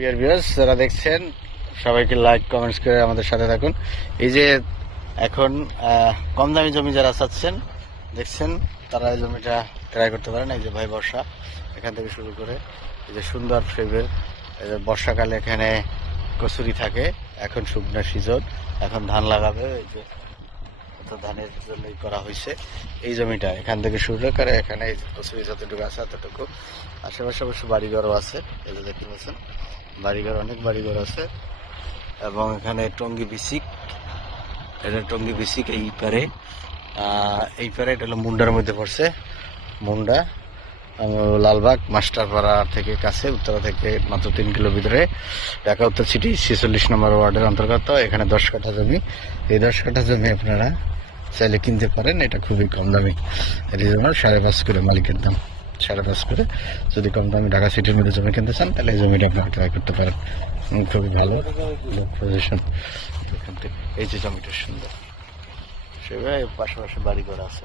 Dear viewers যারা দেখছেন, সবাইকে লাইক কমেন্টস করে আমাদের সাথে থাকুন। এই যে এখন কম দামি জমি যারা চাচ্ছেন, দেখছেন, তারা এই জমিটা ট্রাই করতে পারেন। এই যে ভাই বর্ষা, এখান থেকে শুরু করে এই যে সুন্দর ফেবের বর্ষাকালে এখানে কচুরি থাকে, এখন শুকনো সিজন, এখন ধান লাগাবে, এই যে ধানের জন্যই করা হয়েছে এই জমিটা। এখান থেকে শুরু করে এখানে কচুরি যতটুকু আছে ততটুকু আশেপাশে অবশ্য বাড়িঘরও আছে, এই যে দেখতে পাচ্ছেন। বাড়িঘর, অনেক বাড়িঘর আছে। এবং এখানে টঙ্গি বিসিক এটা টঙ্গি বিসিক এই পারে। এই পারে এটা হলো মুন্ডার মধ্যে পড়ছে। মুন্ডা লালবাগ, মাস্টারপাড়া থেকে কাছে, উত্তরা থেকে মাত্র তিন কিলো ভিতরে। ঢাকা, উত্তর সিটি, ছেচল্লিশ নম্বর ওয়ার্ডের অন্তর্গত। এখানে দশ কাঠা জমি। এই দশ কাঠা জমি আপনারা চাইলে কিনতে পারেন। এটা খুবই কম দামি। জন্য সাড়ে পাঁচ করে মালিকের দাম। সাড়ে পাঁচ করে। যদি কম দামে ঢাকা সিটির মধ্যে জমি কিনতে চান, তাহলে এই জমিটা আপনারা ক্রয় করতে পারেন। খুবই ভালো পজিশন এই যে জমিটা সুন্দর। সেভাবে পাশাপাশি বাড়ি করা আছে।